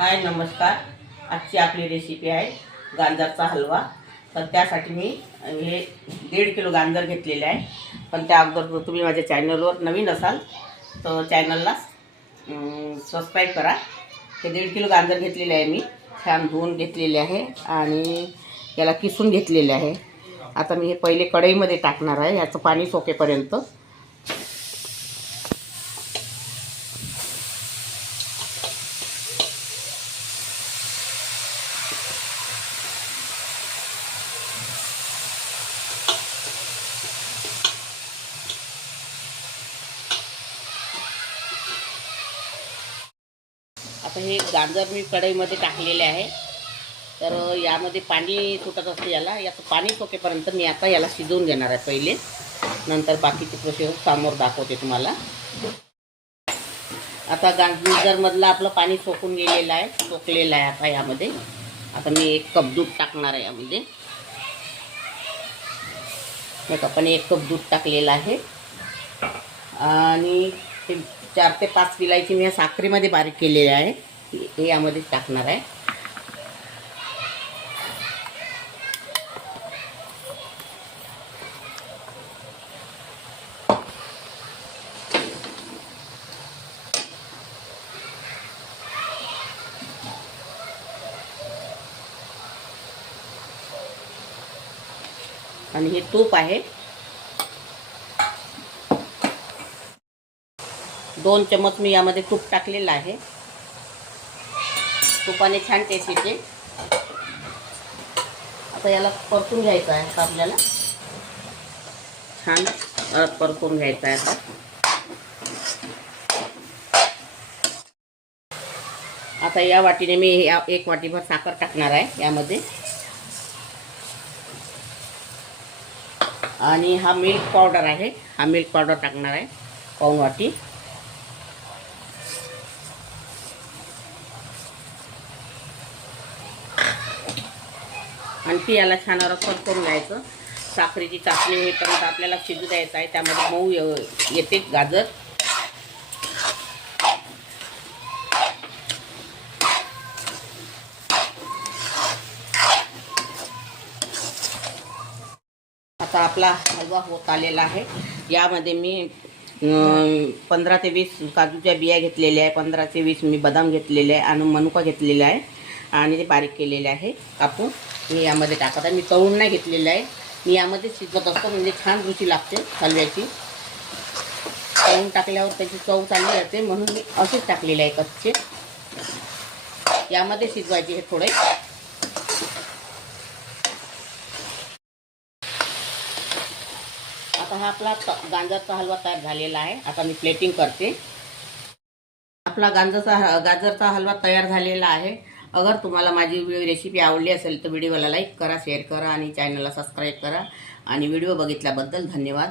हाय नमस्कार। आजची आपली रेसिपी आहे गाजरचा हलवा। तर त्यासाठी मी हे 1.5 किलो गाजर घेतलेले आहे। पण त्या अगोदर तुम्ही माझ्या चॅनलवर नवीन असाल तर चॅनलला सबस्क्राईब करा। हे 1.5 किलो गाजर घेतलेले आहे, मी छान धुवून घेतलेले आहे आणि याला किसून घेतलेले आहे। आता मी हे पहिले कढईमध्ये टाकणार आहे याचं पाणी सोकेपर्यंत। आता हे गाजर मी कढईमध्ये टाकलेले आहे। तर यामध्ये पाणी सुटत असते, याचं पाणी सोकेपर्यंत मी आता याला शिजवून घेणार आहे पहिले, नंतर बाकीची प्रोसेस समोर दाखवते तुम्हाला। आता गाजरमधलं आपलं पाणी सोकून गेलेलं आहे, सोकलेलं आहे। आता यामध्ये आता मी 1 कप दूध टाकणार आहे यामध्ये। आपण 1 कप दूध टाकलेलं आहे आणि 4 ते 5 विलायची मी साखरेमध्ये बारीक केलेली आहे, हे यामध्ये टाकणार आहे। आणि हे तूप आहे, 2 चमच मी यामध्ये तूप टाकलेलं आहे। तुपाने छान टेस्ट येते। आता याला परतून घ्यायचं आहे। आता आपल्याला छान परतून घ्यायचं आहे। आता या वाटीने मी 1 वाटीभर साखर टाकणार आहे यामध्ये आणि हा मिल्क पावडर आहे, हा मिल्क पावडर टाकणार आहे 1 वाटी। आणखी याला छान रसर करून घ्यायचं। साखरेची चाचणी होईपर्यंत आपल्याला शिजू द्यायचं आहे। त्यामध्ये मऊ येते गाजर। आता आपला हलवा होत आलेला आहे। यामध्ये मी 15 ते 20 काजूच्या बिया घेतलेल्या आहे, 15 ते 20 मी बदाम घेतलेले आहे आणि मनुका घेतलेला आहे आणि ते बारीक केलेले आहे कापून मी यामध्ये टाकत आहे। मी तळून नाही घेतलेलं आहे, मी यामध्ये शिजवत असतो, म्हणजे छान रुची लागते हलव्याची। तळून टाकल्यावर त्याची चव चांगली येते, म्हणून मी असेच टाकलेले आहे कच्चे। यामध्ये शिजवायचे हे थोडे। आता हा आपला गाजरचा हलवा तयार झालेला आहे। आता मी प्लेटिंग करते। आपला गाजरचा हलवा तयार झालेला आहे। अगर तुम्हाला माझी रेसिपी आवडली असेल तर व्हिडिओला लाईक करा, शेअर करा आणि चॅनलला सबस्क्राईब करा। आणि व्हिडिओ बघितल्याबद्दल धन्यवाद।